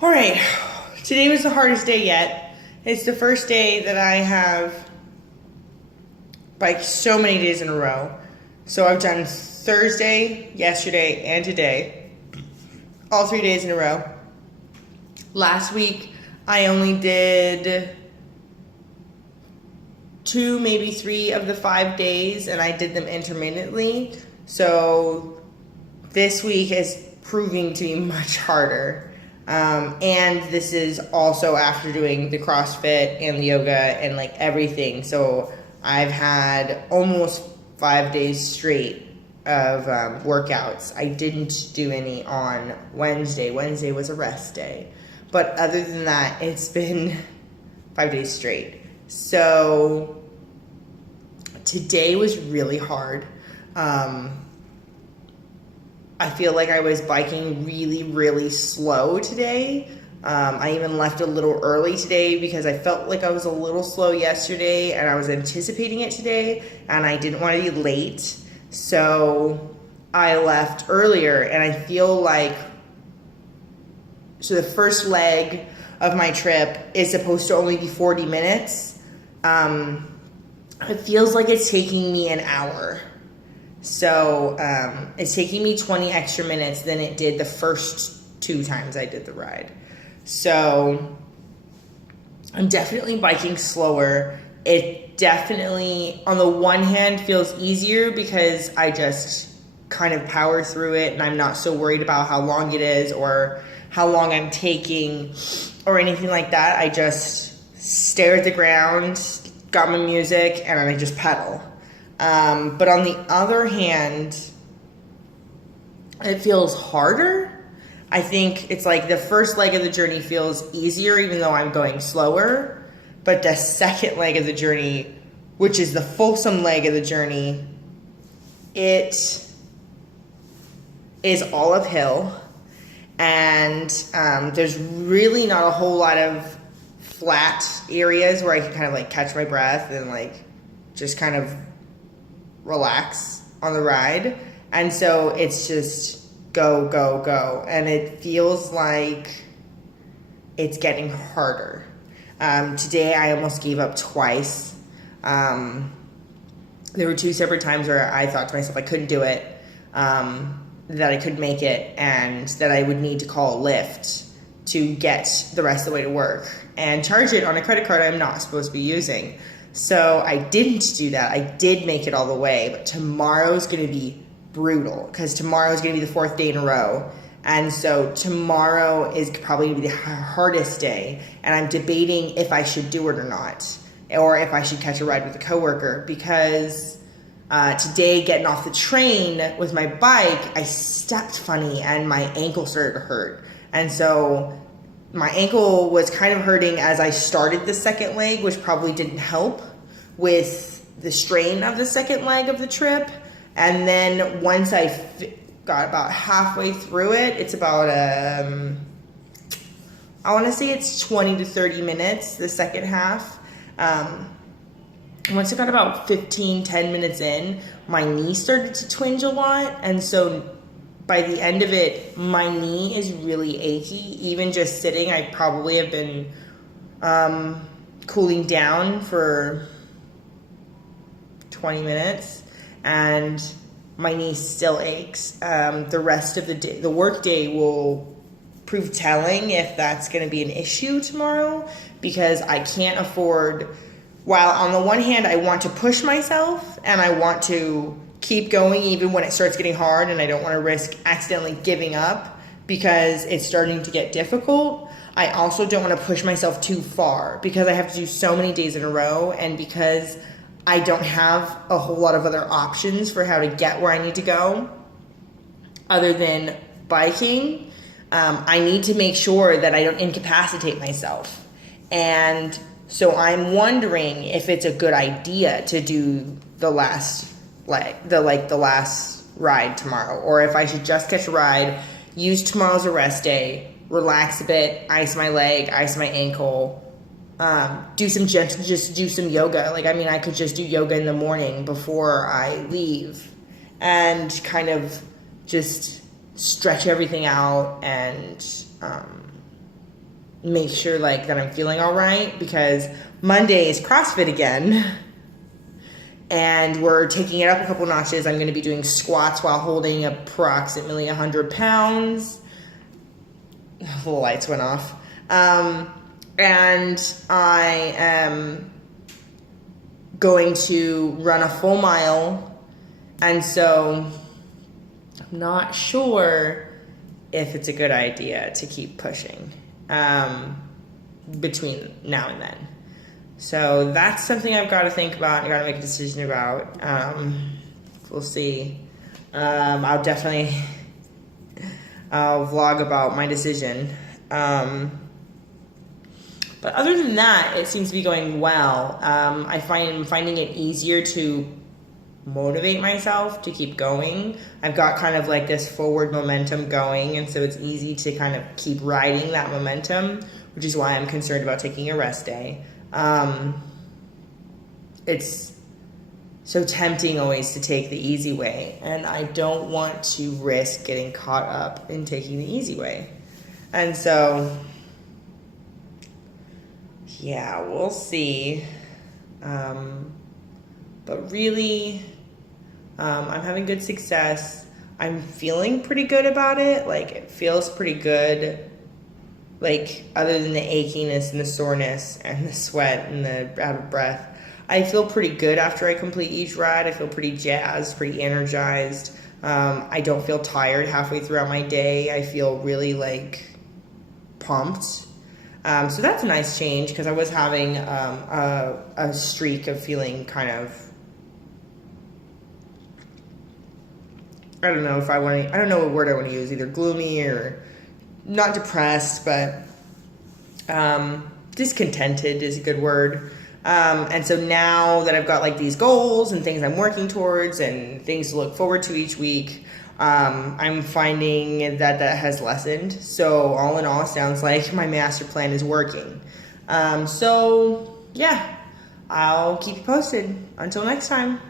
All right, today was the hardest day yet. It's the first day that I have biked so many days in a row. So I've done Thursday, yesterday, and today, all 3 days in a row. Last week, I only did 2, maybe 3 of the 5 days, and I did them intermittently. So this week is proving to be much harder. And this is also after doing the CrossFit and the yoga and like everything. So I've had almost 5 days straight of workouts. I didn't do any on Wednesday. Wednesday was a rest day. But other than that, it's been 5 days straight. So today was really hard. I feel like I was biking really, really slow today. I even left a little early today because I felt like I was a little slow yesterday and I was anticipating it today and I didn't want to be late. So I left earlier and I feel like, so the first leg of my trip is supposed to only be 40 minutes. It feels like it's taking me an hour. So it's taking me 20 extra minutes than it did the first 2 times I did the ride. So I'm definitely biking slower. It definitely, on the one hand, feels easier because I just kind of power through it and I'm not so worried about how long it is or how long I'm taking or anything like that. I just stare at the ground, got my music, and I just pedal. But on the other hand, it feels harder. I think it's like the first leg of the journey feels easier even though I'm going slower. But the second leg of the journey, which is the Folsom leg of the journey, it is all uphill. And there's really not a whole lot of flat areas where I can kind of like catch my breath and like just kind of relax on the ride. And so it's just go, go, go. And it feels like it's getting harder. Today I almost gave up twice. There were 2 separate times where I thought to myself I couldn't do it, that I couldn't make it, and that I would need to call a Lyft to get the rest of the way to work and charge it on a credit card I'm not supposed to be using. So I didn't do that. I did make it all the way, but tomorrow's going to be brutal because tomorrow's going to be the 4th day in a row. And so tomorrow is probably going to be the hardest day. And I'm debating if I should do it or not, or if I should catch a ride with a coworker because today getting off the train with my bike, I stepped funny and my ankle started to hurt. And so my ankle was kind of hurting as I started the second leg, which probably didn't help with the strain of the second leg of the trip. And then once I got about halfway through it, it's about, I want to say it's 20 to 30 minutes, the second half. Once I got about 10 minutes in, my knee started to twinge a lot. And so by the end of it, my knee is really achy. Even just sitting, I probably have been cooling down for 20 minutes, and my knee still aches. The rest of the day, the work day will prove telling if that's going to be an issue tomorrow, because I can't afford, while on the one hand, I want to push myself, and I want to keep going even when it starts getting hard and I don't want to risk accidentally giving up because it's starting to get difficult. I also don't want to push myself too far because I have to do so many days in a row and because I don't have a whole lot of other options for how to get where I need to go other than biking. I need to make sure that I don't incapacitate myself. And so I'm wondering if it's a good idea to do the last the last ride tomorrow, or if I should just catch a ride, use tomorrow as a rest day, relax a bit, ice my leg, ice my ankle, just do some yoga. Like, I mean, I could just do yoga in the morning before I leave and kind of just stretch everything out and make sure like that I'm feeling all right, because Monday is CrossFit again. And we're taking it up a couple notches. I'm going to be doing squats while holding approximately 100 pounds. The lights went off. And I am going to run a full mile. And so I'm not sure if it's a good idea to keep pushing between now and then. So that's something I've got to think about. I got to make a decision about. We'll see. I'll vlog about my decision. But other than that, it seems to be going well. I'm finding it easier to motivate myself to keep going. I've got kind of like this forward momentum going, and so it's easy to kind of keep riding that momentum, which is why I'm concerned about taking a rest day. It's so tempting always to take the easy way, and I don't want to risk getting caught up in taking the easy way. And so, yeah, we'll see. But really, I'm having good success. I'm feeling pretty good about it. Like, it feels pretty good. Like, other than the achiness and the soreness and the sweat and the out of breath, I feel pretty good after I complete each ride. I feel pretty jazzed, pretty energized. I don't feel tired halfway throughout my day. I feel really, like, pumped. So that's a nice change, because I was having a streak of feeling kind of, I don't know what word I want to use, either gloomy or not depressed, but discontented is a good word. And so now that I've got like these goals and things I'm working towards and things to look forward to each week, I'm finding that has lessened. So all in all, it sounds like my master plan is working. So yeah, I'll keep you posted. Until next time.